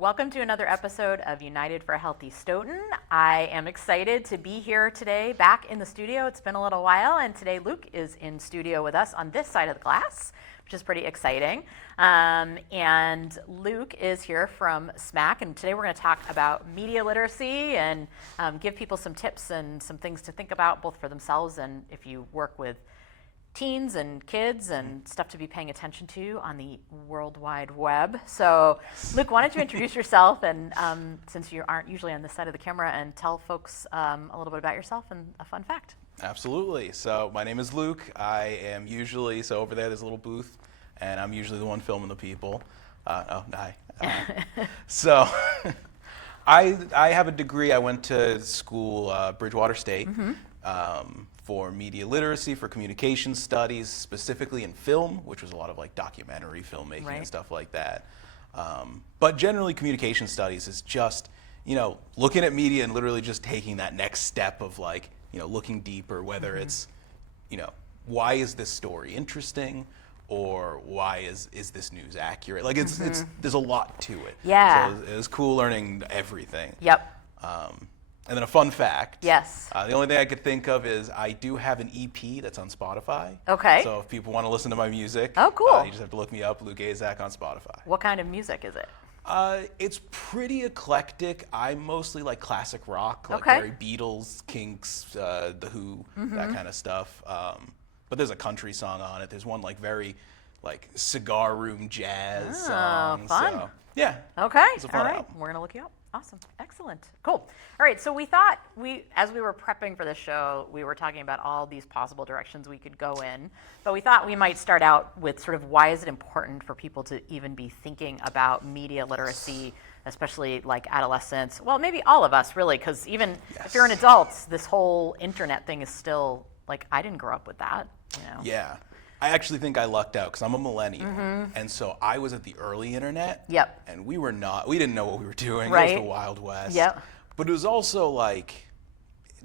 Welcome to another episode of United for a Healthy Stoughton. I am excited to be here today back in the studio. It's been a little while, and today Luke is in studio with us on this side of the glass, which is pretty exciting. And Luke is here from SMAC, and today we're going to talk about media literacy and give people some tips and some things to think about, both for themselves and if you work with teens and kids and stuff to be paying attention to on the World Wide Web. So, Luke, why don't you introduce yourself, and since you aren't usually on this side of the camera, and tell folks a little bit about yourself and a fun fact. Absolutely. So my name is Luke. I am usually, so over there's a little booth, and I'm usually the one filming the people. Hi. So I have a degree. I went to school, Bridgewater State, for media literacy, for communication studies, specifically in film, which was a lot of like documentary filmmaking and stuff like that. But generally, communication studies is just, looking at media and literally just taking that next step of like, looking deeper, whether it's, why is this story interesting, or why is this news accurate? Like it's there's a lot to it. Yeah. So it was cool learning everything. Yep. And then a fun fact. Yes. The only thing I could think of is I do have an EP that's on Spotify. Okay. So if people want to listen to my music, oh, cool. You just have to look me up, Luke Asack on Spotify. What kind of music is it? It's pretty eclectic. I mostly like classic rock, like very Beatles, Kinks, The Who, that kind of stuff. But there's a country song on it. There's one like very like cigar room jazz song. Fun. So, yeah. Okay. It's a fun All right. album. We're going to look you up. Awesome. Excellent. Cool. All right. So we thought as we were prepping for this show, we were talking about all these possible directions we could go in, but we thought we might start out with sort of why is it important for people to even be thinking about media literacy, especially like adolescents. Well, maybe all of us really, because even if you're an adult, this whole internet thing is still like, I didn't grow up with that, Yeah. I actually think I lucked out because I'm a millennial, and so I was at the early internet. Yep. And we didn't know what we were doing. Right. It was the Wild West. Yep. But it was also like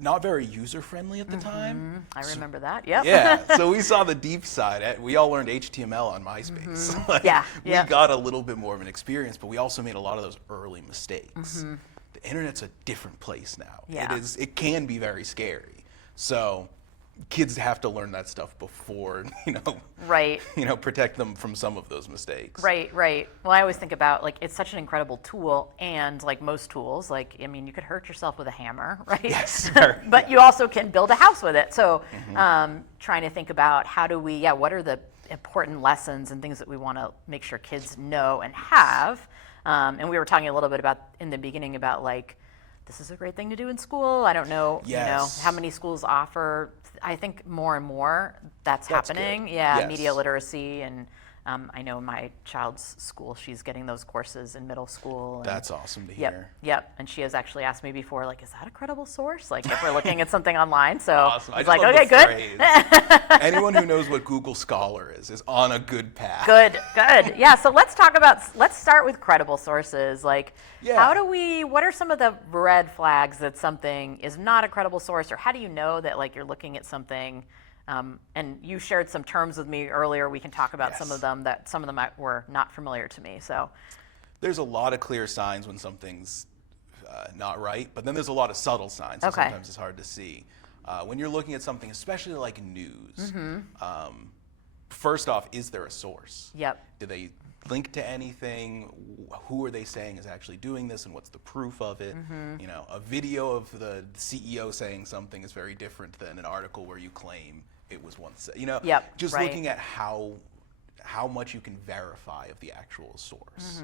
not very user friendly at the time. I remember that. Yep. Yeah. So we saw the deep side. We all learned HTML on MySpace. We got a little bit more of an experience, but we also made a lot of those early mistakes. The internet's a different place now. Yeah. It can be very scary. So kids have to learn that stuff before, protect them from some of those mistakes. Right. Well, I always think about like it's such an incredible tool, and like most tools, you could hurt yourself with a hammer, right? Yes. But you also can build a house with it. So trying to think about how do we, what are the important lessons and things that we want to make sure kids know and have. And we were talking a little bit about in the beginning about like, this is a great thing to do in school. I don't know, how many schools offer. I think more and more that's happening. Good. Yeah, yes. Media literacy, and I know my child's school, she's getting those courses in middle school. And that's awesome to hear. Yep. And she has actually asked me before, like, is that a credible source? Like, if we're looking at something online. So awesome. it's like, okay, good. Anyone who knows what Google Scholar is on a good path. Good. Yeah. So let's start with credible sources. Like, what are some of the red flags that something is not a credible source, or how do you know that like you're looking at something? And you shared some terms with me earlier. We can talk about some of them were not familiar to me. So there's a lot of clear signs when something's not right, but then there's a lot of subtle signs. So sometimes it's hard to see. When you're looking at something, especially like news, first off, is there a source? Yep. Do they link to anything? Who are they saying is actually doing this, and what's the proof of it? A video of the CEO saying something is very different than an article where you claim it was once said. Looking at how much you can verify of the actual source.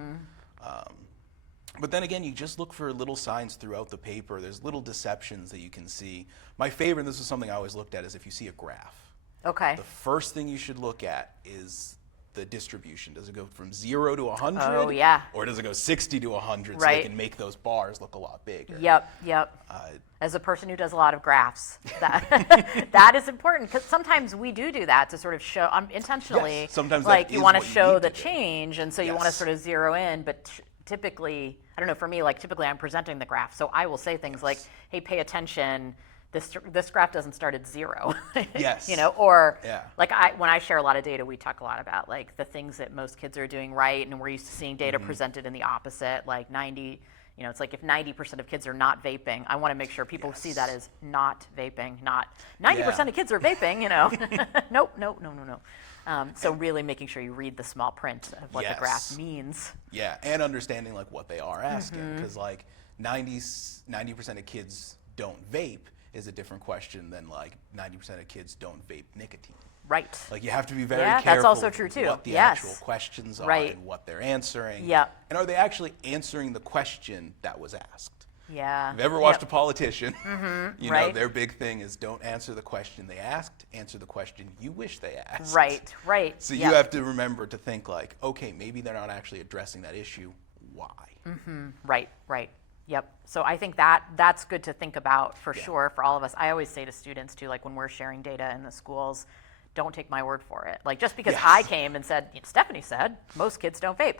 But then again, you just look for little signs throughout the paper. There's little deceptions that you can see. My favorite, and this is something I always looked at, is if you see a graph. Okay. The first thing you should look at is the distribution. Does it go from 0 to 100? Oh, yeah. Or does it go 60 to 100 so they can make those bars look a lot bigger? Yep. As a person who does a lot of graphs, that is important, because sometimes we do that to sort of show intentionally. Yes, sometimes like that you is want to what you show need the to do. change, and so you want to sort of zero in. But typically, I don't know. For me, like typically, I'm presenting the graph, so I will say things like, "Hey, pay attention this graph doesn't start at 0. Yes. Or Yeah. like when I share a lot of data, we talk a lot about like the things that most kids are doing right, and we're used to seeing data presented in the opposite, like 90. It's like if 90% of kids are not vaping, I want to make sure people see that as not vaping, not 90% of kids are vaping, Nope, no. So really making sure you read the small print of what the graph means. Yeah, and understanding like what they are asking, because like 90% of kids don't vape is a different question than like 90% of kids don't vape nicotine. Right. Like you have to be very careful that's also true too. what the actual questions are Right. and what they're answering. Yeah. And are they actually answering the question that was asked? Yeah. If you've ever watched a politician, you know, Right. their big thing is don't answer the question they asked, answer the question you wish they asked. Right. So you have to remember to think like, okay, maybe they're not actually addressing that issue. Why? Right. Yep. So I think that's good to think about for sure for all of us. I always say to students too, like when we're sharing data in the schools, don't take my word for it. Like just because I came and said, Stephanie said, most kids don't vape.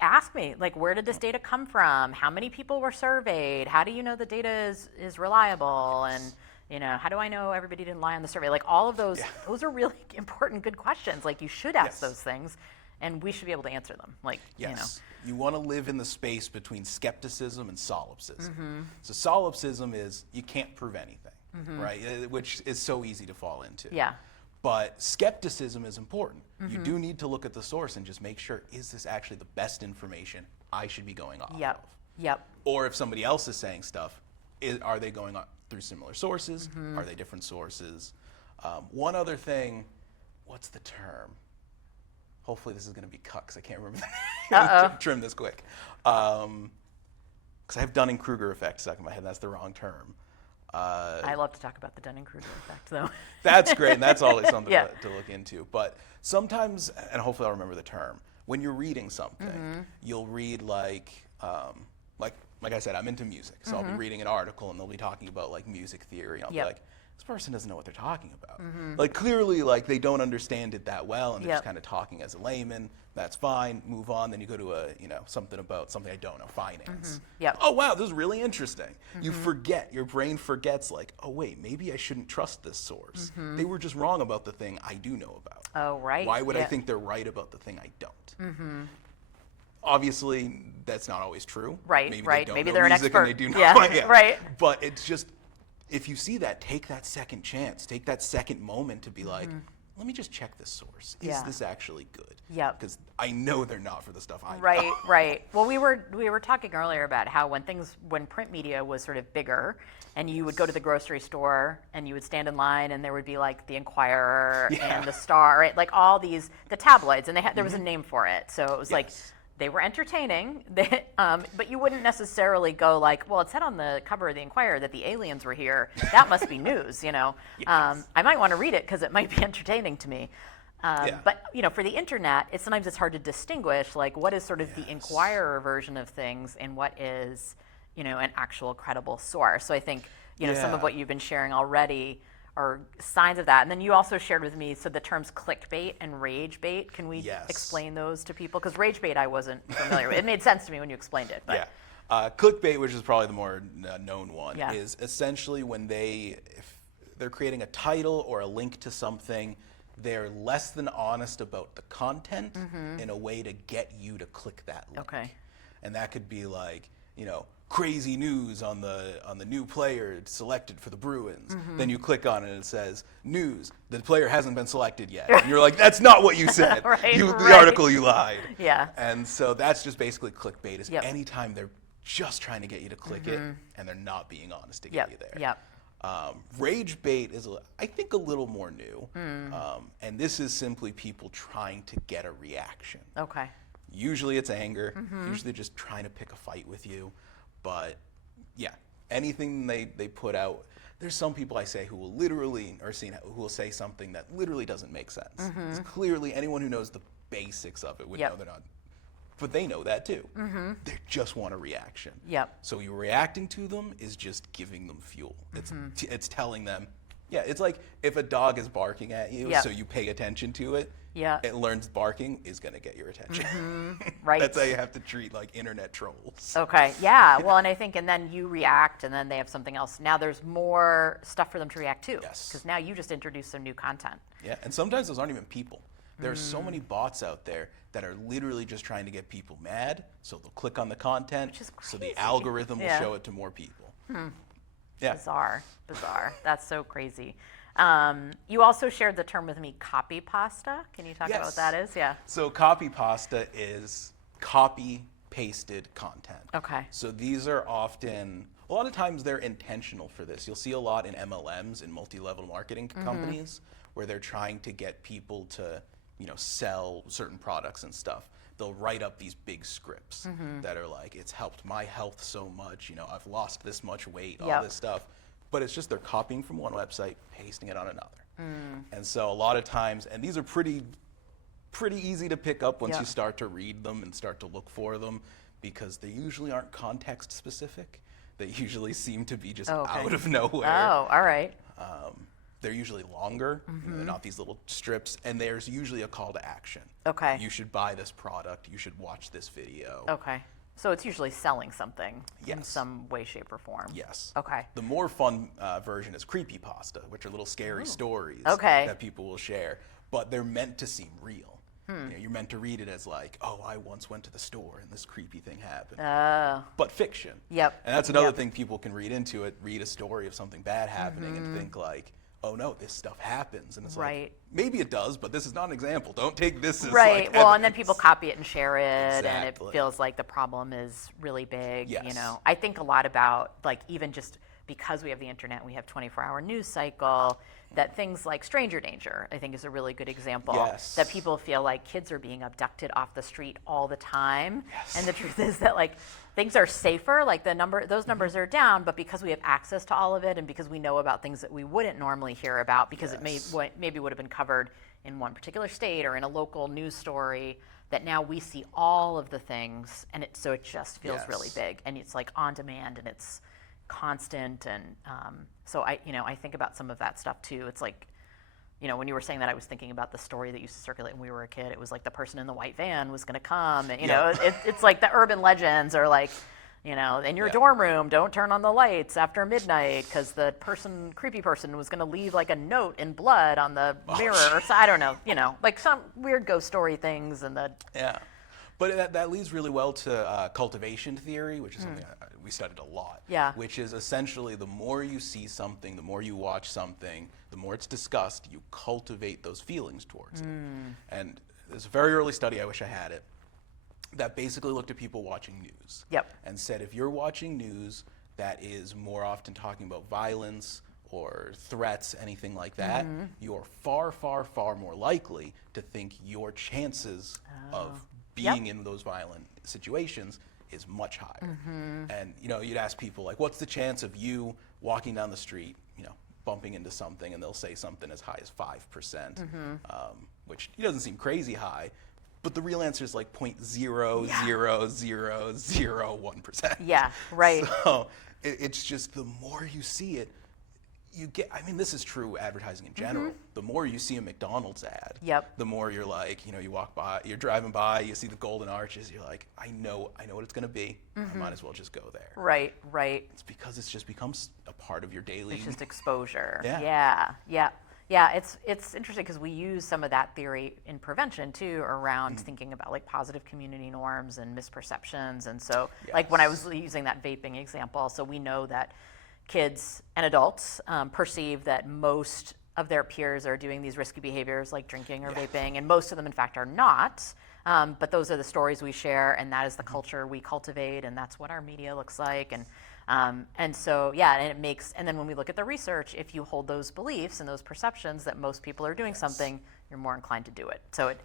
Ask me, like, where did this data come from? How many people were surveyed? How do you know the data is reliable? And, how do I know everybody didn't lie on the survey? Like all of those are really important, good questions. Like you should ask those things, and we should be able to answer them. Like, You want to live in the space between skepticism and solipsism. So solipsism is you can't prove anything, right? Which is so easy to fall into. Yeah. But skepticism is important. You do need to look at the source and just make sure, is this actually the best information I should be going off of? Yep. Or if somebody else is saying stuff, are they going on through similar sources? Are they different sources? One other thing, what's the term? Hopefully this is going to be cut because I can't remember the name. Trim this quick. Because I have Dunning-Kruger effect stuck in my head. That's the wrong term. I love to talk about the Dunning-Kruger effect, though. That's great, and that's always something to look into. But sometimes, and hopefully I'll remember the term, when you're reading something, you'll read like I said, I'm into music, so I'll be reading an article and they'll be talking about like music theory. I'll be like, this person doesn't know what they're talking about. Like clearly, like they don't understand it that well, and they're just kind of talking as a layman. That's fine. Move on. Then you go to something about something I don't know, finance. Oh wow, this is really interesting. You forget. Your brain forgets. Like, oh wait, maybe I shouldn't trust this source. They were just wrong about the thing I do know about. Oh right. Why would I think they're right about the thing I don't? Obviously, that's not always true. Right. Maybe right. they don't Maybe know they're an music expert. and they do not. Right. But it's just, if you see that, take that second chance, take that second moment to be like, let me just check this source. Is this actually good? Because I know they're not for the stuff I know. Right. Well, we were talking earlier about how when print media was sort of bigger, and you would go to the grocery store and you would stand in line, and there would be like the Inquirer and the Star, right? Like all the tabloids, and there was a name for it. So it was like. They were entertaining, but you wouldn't necessarily go like, well, it said on the cover of the Inquirer that the aliens were here. That must be news, I might want to read it because it might be entertaining to me. But, for the internet, sometimes it's hard to distinguish, like, what is sort of the Inquirer version of things and what is, an actual credible source. So I think, some of what you've been sharing already are signs of that. And then you also shared with me, so the terms clickbait and rage bait. Can we explain those to people? Because rage bait I wasn't familiar with. It made sense to me when you explained it. But. Clickbait, which is probably the more known one, is essentially when if they're creating a title or a link to something, they're less than honest about the content in a way to get you to click that link. Okay. And that could be like, crazy news on the new player selected for the Bruins. Then you click on it and it says, news, the player hasn't been selected yet. And you're like, that's not what you said. The article, you lied. And so that's just basically clickbait, is anytime they're just trying to get you to click it and they're not being honest to get you there. Rage bait is, I think, a little more new. And this is simply people trying to get a reaction. Okay. Usually it's anger. Usually they're just trying to pick a fight with you. But anything they put out, there's some people I say who will literally, who will say something that literally doesn't make sense. It's clearly anyone who knows the basics of it would know they're not, but they know that too. They just want a reaction. So you reacting to them is just giving them fuel. It's telling them, it's like if a dog is barking at you, so you pay attention to it, Yeah. It learns barking is going to get your attention. Right. That's how you have to treat like internet trolls. Okay. Yeah. Well, and I think, and then you react, and then they have something else. Now there's more stuff for them to react to. Yes. Because now you just introduced some new content. Yeah, and sometimes those aren't even people. There's so many bots out there that are literally just trying to get people mad, so they'll click on the content, Which is so the crazy. algorithm will Yeah. show it to more people. Yeah. Bizarre. That's so crazy. You also shared the term with me, copy pasta. Can you talk about what that is? Yeah. So copy pasta is copy pasted content. Okay. So these are often, a lot of times they're intentional for this. You'll see a lot in MLMs, in multi-level marketing companies, where they're trying to get people to, sell certain products and stuff. They'll write up these big scripts that are like, it's helped my health so much, I've lost this much weight, all this stuff. But it's just they're copying from one website, pasting it on another. And so a lot of times, and these are pretty easy to pick up once you start to read them and start to look for them, because they usually aren't context specific. They usually seem to be just out of nowhere. Oh, all right. They're usually longer, they're not these little strips, and there's usually a call to action. Okay. You should buy this product, you should watch this video. Okay. So it's usually selling something in Yes. some way, shape, or form. Yes. Okay. The more fun version is creepypasta, which are little scary stories Okay. that people will share, but they're meant to seem real. You're meant to read it as like, oh, I once went to the store and this creepy thing happened. But fiction. Yep. And that's another thing people can read into it, read a story of something bad happening and think like, oh no, this stuff happens. And it's like, maybe it does, but this is not an example. Don't take this as Right. like well, and then evidence. people copy it and share it, and it Exactly. feels like the problem is really big. Yes. I think a lot about, like, even just because we have the internet, we have 24-hour news cycle, that things like stranger danger, I think, is a really good example. Yes. That people feel like kids are being abducted off the street all the time. Yes. And the truth is that, like, things are safer, like those numbers are down, but because we have access to all of it, and because we know about things that we wouldn't normally hear about, because it maybe would have been covered in one particular state or in a local news story, that now we see all of the things, and so it just feels really big, and it's like on demand, and it's constant, and so I think about some of that stuff too. It's like, when you were saying that, I was thinking about the story that used to circulate when we were a kid. It was like the person in the white van was going to come, and it's like the urban legends are like, in your dorm room, don't turn on the lights after midnight because the creepy person was going to leave like a note in blood on the mirror, or so, I don't know, like some weird ghost story things, and Yeah. But that leads really well to cultivation theory, which is something we studied a lot. Yeah. Which is essentially the more you see something, the more you watch something, the more it's discussed, you cultivate those feelings towards it. And there's a very early study, I wish I had it, that basically looked at people watching news. Yep. And said if you're watching news that is more often talking about violence or threats, anything like that, you're far, far, far more likely to think your chances of being in those violent situations is much higher. And you'd ask people like, what's the chance of you walking down the street, bumping into something, and they'll say something as high as 5%, which doesn't seem crazy high, but the real answer is like 0.00001%. Yeah, right. So it's just the more you see it, you get, this is true advertising in general. The more you see a McDonald's ad, the more you're like, you walk by, you're driving by, you see the golden arches, you're like, I know what it's going to be. I might as well just go there. Right. It's because it's just becomes a part of your daily. It's just exposure. Yeah. Yeah, it's interesting because we use some of that theory in prevention too, around thinking about like positive community norms and misperceptions. And so like when I was using that vaping example, so we know that kids and adults perceive that most of their peers are doing these risky behaviors like drinking or vaping, and most of them in fact are not. But those are the stories we share, and that is the culture we cultivate, and that's what our media looks like. And so, and it makes, and then when we look at the research, if you hold those beliefs and those perceptions that most people are doing something, you're more inclined to do it. So and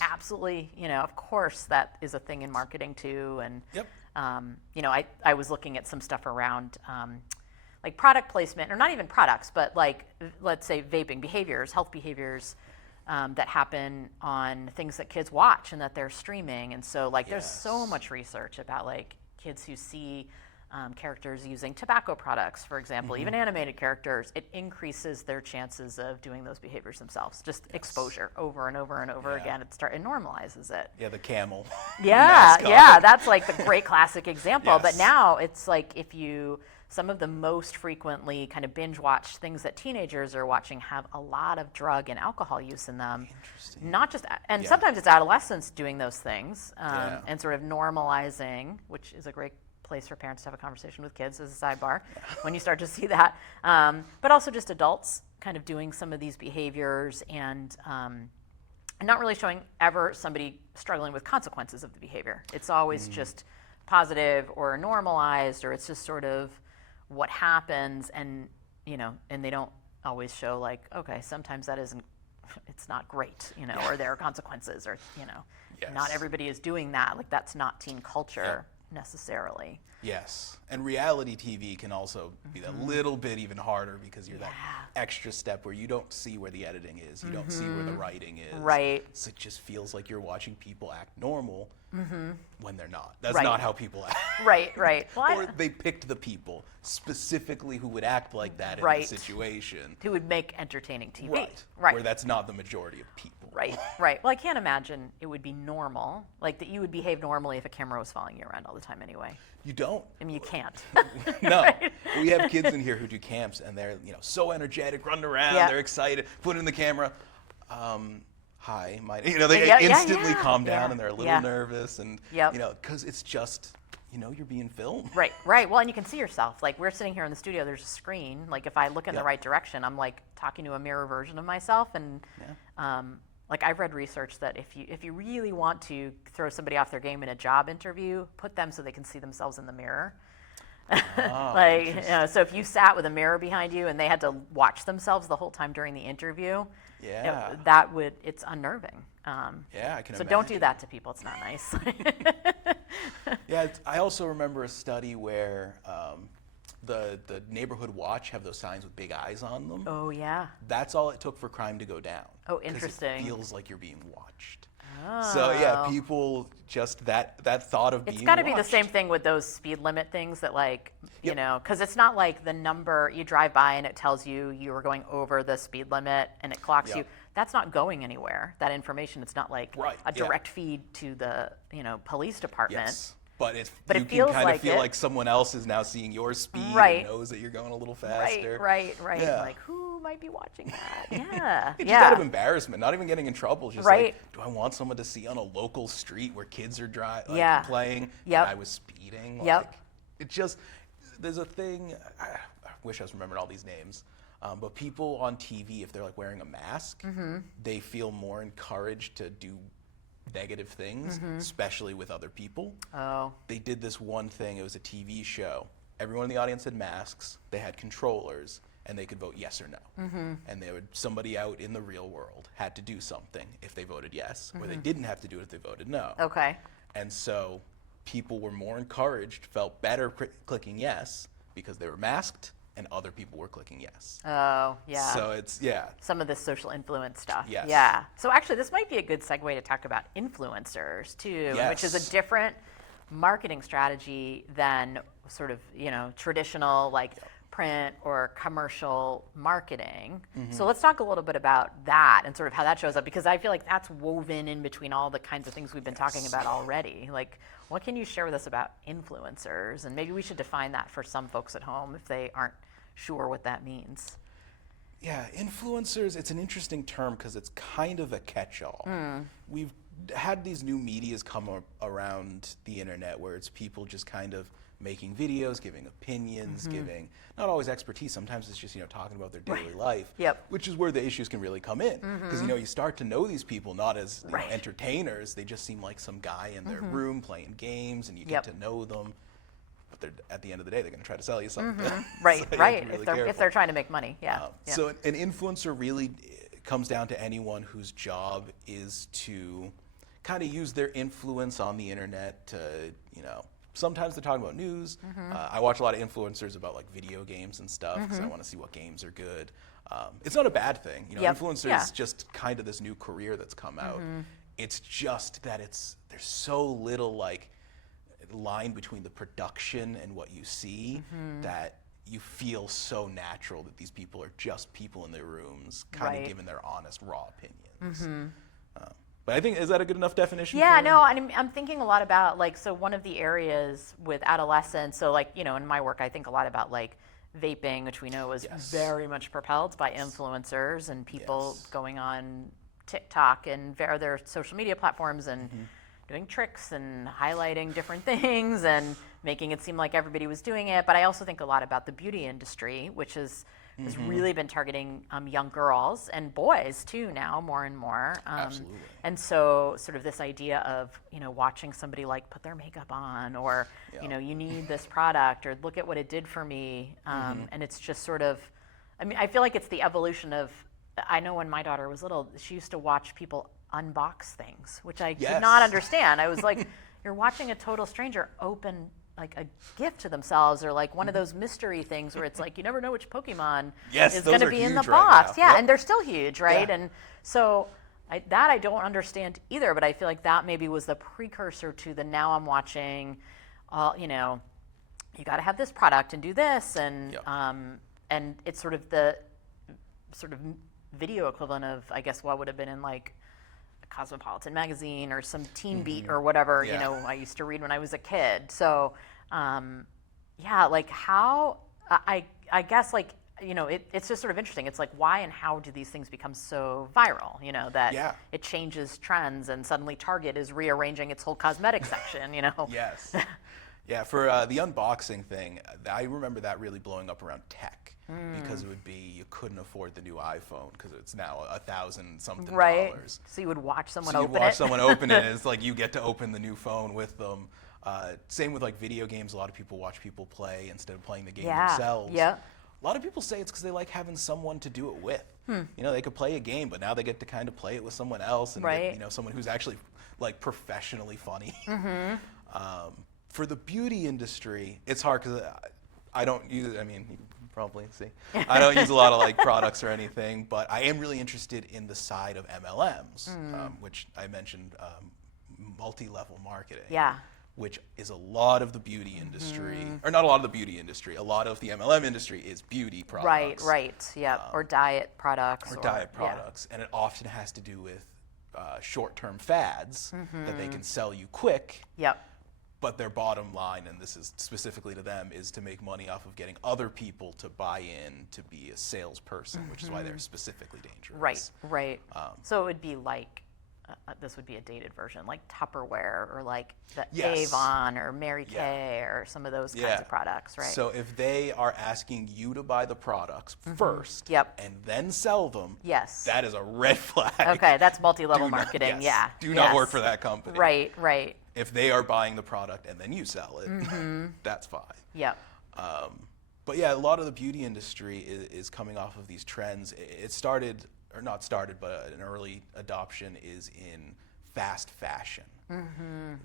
absolutely, of course that is a thing in marketing too. And, I was looking at some stuff around, like product placement, or not even products, but like, let's say vaping behaviors, health behaviors, that happen on things that kids watch and that they're streaming. And so like, there's so much research about like kids who see characters using tobacco products, for example, even animated characters, it increases their chances of doing those behaviors themselves. Just exposure over and over and over again, it normalizes it. Yeah, the camel. Yeah, yeah, that's like the great classic example. Yes. But now it's like some of the most frequently kind of binge watched things that teenagers are watching have a lot of drug and alcohol use in them. Interesting. Not just, and sometimes it's adolescents doing those things and sort of normalizing, which is a great place for parents to have a conversation with kids as a sidebar when you start to see that. But also just adults kind of doing some of these behaviors and not really showing ever somebody struggling with consequences of the behavior. It's always just positive or normalized, or it's just sort of what happens, and and they don't always show like, okay, sometimes that isn't, it's not great, or there are consequences, or not everybody is doing that. Like that's not teen culture necessarily. Yes, and reality TV can also be a little bit even harder because you're that extra step where you don't see where the editing is, you don't see where the writing is. Right. So it just feels like you're watching people act normal when they're not. That's not how people act. Right, right. Well, or they picked the people specifically who would act like that in the situation. Who would make entertaining TV. Right. Where that's not the majority of people. Right, right. Well, I can't imagine it would be normal, like that you would behave normally if a camera was following you around all the time anyway. You don't. I mean, you can't. No. Right? We have kids in here who do camps, and they're so energetic, running around, they're excited, put in the camera. Hi, they instantly calm down and they're a little nervous, and because it's just you're being filmed. Right, right. Well, and you can see yourself. Like we're sitting here in the studio, there's a screen. Like if I look in the right direction, I'm like talking to a mirror version of myself, and like I've read research that if you really want to throw somebody off their game in a job interview, put them so they can see themselves in the mirror. So if you sat with a mirror behind you and they had to watch themselves the whole time during the interview, it's unnerving. I can imagine. So don't do that to people. It's not nice. I also remember a study where the neighborhood watch have those signs with big eyes on them. Oh yeah. That's all it took for crime to go down. Oh, interesting. It feels like you're being watched. So people just that thought of being watched. It's got to be the same thing with those speed limit things that because it's not like the number you drive by and it tells you were going over the speed limit and it clocks you. That's not going anywhere. That information, it's not like a direct feed to the police department. Yes. But you it can kind feels of feel like someone else is now seeing your speed and knows that you're going a little faster. Right. Yeah. Like, who might be watching that? Yeah. It's just out of embarrassment, not even getting in trouble. Just like, do I want someone to see on a local street where kids are playing that I was speeding? It just, there's a thing, I wish I was remembering all these names, but people on TV, if they're like wearing a mask, they feel more encouraged to do negative things, especially with other people. Oh. They did this one thing, it was a TV show. Everyone in the audience had masks, they had controllers, and they could vote yes or no. And somebody out in the real world had to do something if they voted yes, or they didn't have to do it if they voted no. Okay. And so people were more encouraged, felt better clicking yes because they were masked, and other people were clicking yes. Oh, yeah. So it's, some of this social influence stuff. Yes. Yeah. So actually, this might be a good segue to talk about influencers, too, which is a different marketing strategy than sort of, traditional, print or commercial marketing. So let's talk a little bit about that and sort of how that shows up, because I feel like that's woven in between all the kinds of things we've been talking about already. Like, what can you share with us about influencers? And maybe we should define that for some folks at home if they aren't sure what that means. Yeah, influencers, it's an interesting term because it's kind of a catch-all. We've had these new medias come around the internet where it's people just kind of making videos, giving opinions, giving not always expertise. Sometimes it's just talking about their daily life, which is where the issues can really come in. Because you start to know these people not as entertainers; they just seem like some guy in their room playing games, and you get to know them. But at the end of the day, they're going to try to sell you something. Right, so right. Really if they're trying to make money, So an influencer really comes down to anyone whose job is to kind of use their influence on the internet to sometimes they're talking about news. I watch a lot of influencers about video games and stuff because I want to see what games are good. It's not a bad thing. Influencer is just kind of this new career that's come out. It's just that there's so little line between the production and what you see that you feel so natural that these people are just people in their rooms, kind of giving their honest, raw opinions. But I think, is that a good enough definition? Yeah, for no, I'm thinking a lot about, like, so one of the areas with adolescents, so, like, you know, in my work, I think a lot about, like, vaping, which we know is very much propelled by influencers and people going on TikTok and other social media platforms and doing tricks and highlighting different things and making it seem like everybody was doing it. But I also think a lot about the beauty industry, which has really been targeting young girls and boys too now, more and more. Absolutely. And so sort of this idea of, you know, watching somebody like put their makeup on, or, you know, you need this product, or look at what it did for me. And it's just sort of, I mean, I feel like it's the evolution of, I know when my daughter was little, she used to watch people unbox things, which I did not understand. I was like, you're watching a total stranger open like a gift to themselves, or like one of those mystery things where it's like you never know which Pokemon is going to be in the box. Right now. And they're still huge, right? And so I don't understand either, but I feel like that maybe was the precursor to the now I'm watching, you know, you got to have this product and do this, and it's sort of the video equivalent of, I guess, what would have been in like Cosmopolitan magazine or some Teen Beat or whatever, you know, I used to read when I was a kid. So, like how, I guess, like, you know, it's just sort of interesting. It's like, why and how do these things become so viral, you know, that it changes trends and suddenly Target is rearranging its whole cosmetic section, you know? Yeah, for the unboxing thing, I remember that really blowing up around tech. Because it would be, you couldn't afford the new iPhone because it's now $1,000-something. So you would watch someone open it. So you watch someone open it, and it's like you get to open the new phone with them. Same with like video games. A lot of people watch people play instead of playing the game themselves. A lot of people say it's because they like having someone to do it with. You know, they could play a game, but now they get to kind of play it with someone else and get, you know, someone who's actually like professionally funny. For the beauty industry, it's hard because I don't use. I mean, you can probably see. I don't use a lot of like products or anything, but I am really interested in the side of MLMs, which I mentioned, multi-level marketing. Which is a lot of the beauty industry, or not a lot of the beauty industry. A lot of the MLM industry is beauty products. Or diet products. And it often has to do with short-term fads that they can sell you quick. But their bottom line, and this is specifically to them, is to make money off of getting other people to buy in to be a salesperson, which is why they're specifically dangerous. So it would be like, this would be a dated version, like Tupperware, or like the Avon, or Mary Kay, or some of those kinds of products, right? So if they are asking you to buy the products first and then sell them, that is a red flag. Okay, that's multi-level marketing, Do not work for that company. Right. If they are buying the product and then you sell it, that's fine. But yeah, a lot of the beauty industry is coming off of these trends. It started, or not started, but an early adoption is in fast fashion.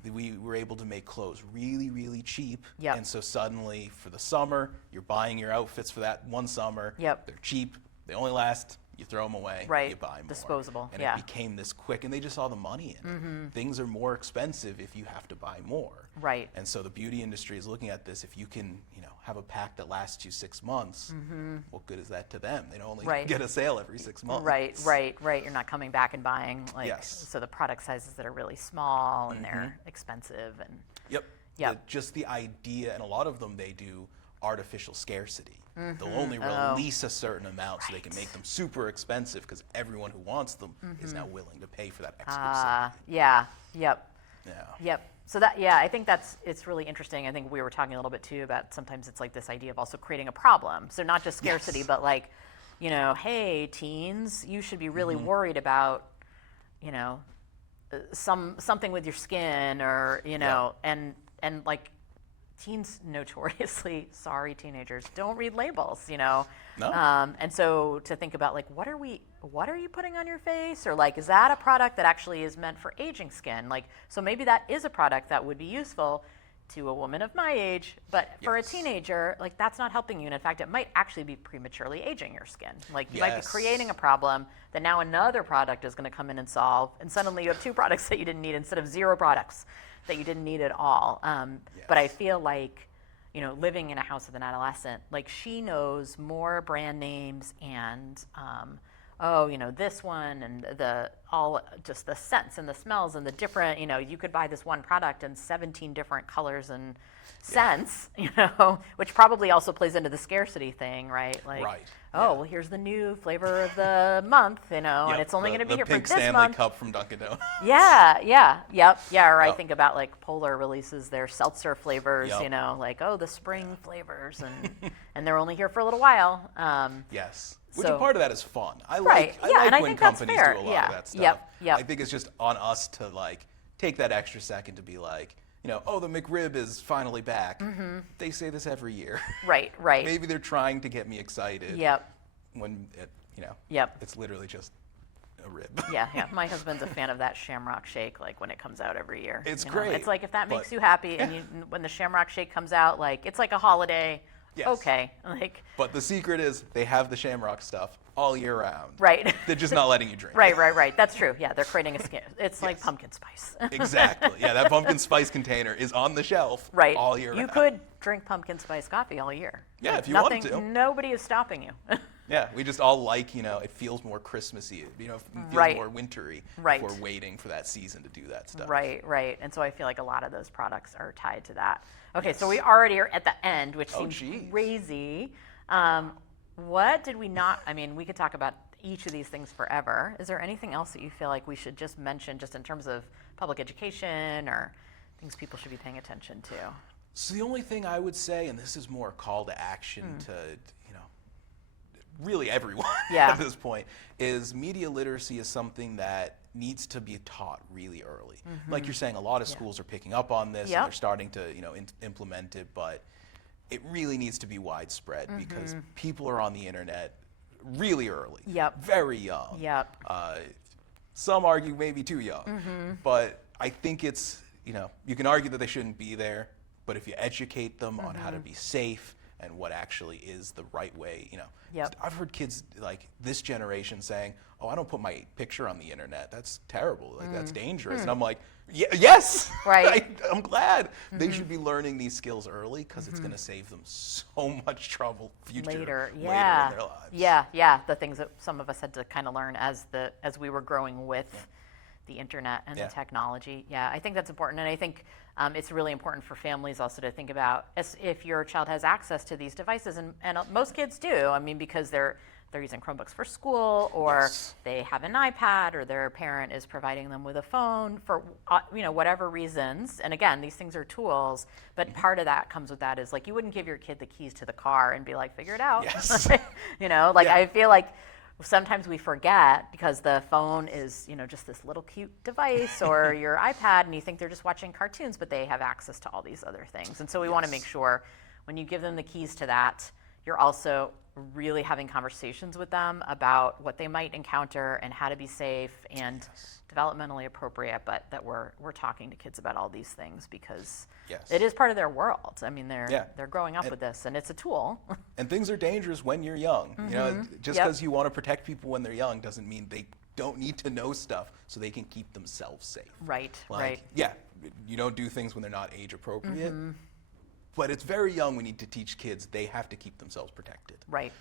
We were able to make clothes really, really cheap. And so suddenly for the summer, you're buying your outfits for that one summer. They're cheap. They only last, you throw them away, you buy more. Disposable. And it became this quick, and they just saw the money in it. Things are more expensive if you have to buy more. And so the beauty industry is looking at this. If you can, you know, have a pack that lasts you 6 months, what good is that to them? They don't only get a sale every 6 months. Right. You're not coming back and buying, like, so the product sizes that are really small and they're expensive. And just the idea, and a lot of them, they do artificial scarcity. They'll only release a certain amount so they can make them super expensive because everyone who wants them is now willing to pay for that exclusivity. So that, I think it's really interesting. I think we were talking a little bit too about sometimes it's like this idea of also creating a problem. So not just scarcity, but like, you know, hey, teens, you should be really worried about, you know, something with your skin, or, you know, and like, teens notoriously, sorry teenagers, don't read labels, you know. And so to think about like, what are you putting on your face, or like, is that a product that actually is meant for aging skin? Like, so maybe that is a product that would be useful to a woman of my age, but for a teenager, like, that's not helping you. And in fact, it might actually be prematurely aging your skin. Like, you might be creating a problem that now another product is going to come in and solve, and suddenly you have 2 products that you didn't need instead of 0 products. that you didn't need at all. But I feel like, living in a house with an adolescent, like she knows more brand names and, this one and just the scents and the smells and the different, you could buy this one product in 17 different colors and scents, which probably also plays into the scarcity thing, right? Like, well, here's the new flavor of the month, and it's only going to be here for pink this Stanley month. cup from Dunkin' Donuts. Or I think about like Polar releases their seltzer flavors, like the spring flavors, and they're only here for a little while. Yes. Which a part of that is fun. I and like I when think that's companies fair. do a lot of that stuff. I think it's just on us to like take that extra second to be like, the McRib is finally back. Mm-hmm. They say this every year. Right. Maybe they're trying to get me excited. When it's literally just a rib. My husband's a fan of that Shamrock Shake, like when it comes out every year. It's great. It's like if that makes you happy, and when the Shamrock Shake comes out, like it's like a holiday. Yes. Okay. But the secret is they have the Shamrock stuff all year round. Right. They're just not letting you drink. Right. That's true. Yeah, they're creating a skin. It's like pumpkin spice. Exactly. Yeah, that pumpkin spice container is on the shelf all year round. You could drink pumpkin spice coffee all year. Yeah, if you wanted to. Nobody is stopping you. Yeah, we just all like, it feels more Christmassy, it feels more wintry if we're waiting for that season to do that stuff. Right. And so I feel like a lot of those products are tied to that. Okay, so we already are at the end, which seems crazy. What did we not, we could talk about each of these things forever. Is there anything else that you feel like we should just mention just in terms of public education or things people should be paying attention to? So the only thing I would say, and this is more a call to action to, really everyone at this point, is media literacy is something that needs to be taught really early. Mm-hmm. Like you're saying, a lot of schools are picking up on this and they're starting to, implement it, but it really needs to be widespread because people are on the internet really early, very young. Some argue maybe too young, but I think it's, you can argue that they shouldn't be there, but if you educate them on how to be safe and what actually is the right way, I've heard kids like this generation saying, "Oh, I don't put my picture on the internet. That's terrible. Like that's dangerous." And I'm like, yes, I'm glad. They should be learning these skills early because it's going to save them so much trouble later in their lives. Yeah. The things that some of us had to kind of learn as we were growing with the internet and the technology. Yeah, I think that's important, and I think it's really important for families also to think about if your child has access to these devices, and most kids do. Because they're using Chromebooks for school, or they have an iPad, or their parent is providing them with a phone for whatever reasons. And again, these things are tools, but part of that comes with that is like you wouldn't give your kid the keys to the car and be like, figure it out. Yes. I feel like sometimes we forget because the phone is, just this little cute device or your iPad, and you think they're just watching cartoons, but they have access to all these other things. And so we want to make sure when you give them the keys to that, you're also really having conversations with them about what they might encounter and how to be safe and developmentally appropriate, but that we're talking to kids about all these things because it is part of their world. They're growing up with this, and it's a tool. And things are dangerous when you're young. Just because you want to protect people when they're young doesn't mean they don't need to know stuff so they can keep themselves safe. Right. Yeah, you don't do things when they're not age appropriate. But it's very young. We need to teach kids they have to keep themselves protected. Right.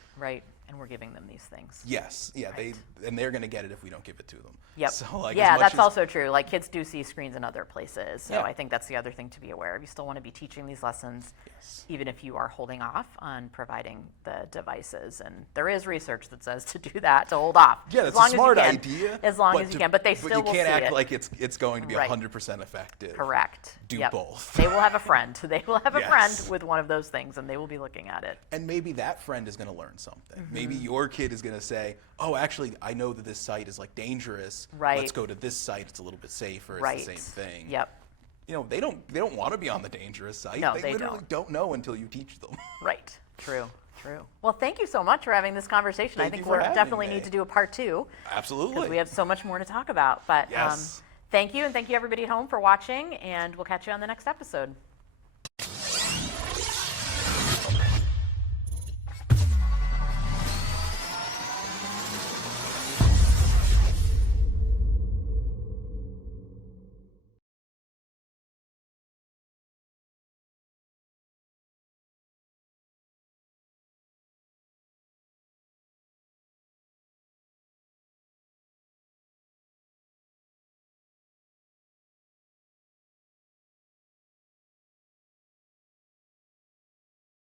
And we're giving them these things. Yes. Yeah. Right. They're going to get it if we don't give it to them. Yep. So that's also true. Like kids do see screens in other places. So Yeah. I think that's the other thing to be aware of. You still want to be teaching these lessons, even if you are holding off on providing the devices. And there is research that says to do that, to hold off. Yeah, that's a smart idea. As long as you can. But they still will see it. But you can't act like it's going to be 100% effective. Correct. Do both. They will have a friend. They will have a friend with one of those things, and they will be looking at it. And maybe that friend is going to learn something. Maybe your kid is going to say, "Oh, actually, I know that this site is like dangerous. Right. Let's go to this site. It's a little bit safer. Right. It's the same thing." Yep. They don't want to be on the dangerous site. No, they literally don't know until you teach them. Right. True. Well, thank you so much for having this conversation. I think we'll definitely need to do a part 2. Absolutely. Because we have so much more to talk about. But thank you, and thank you everybody at home for watching, and we'll catch you on the next episode.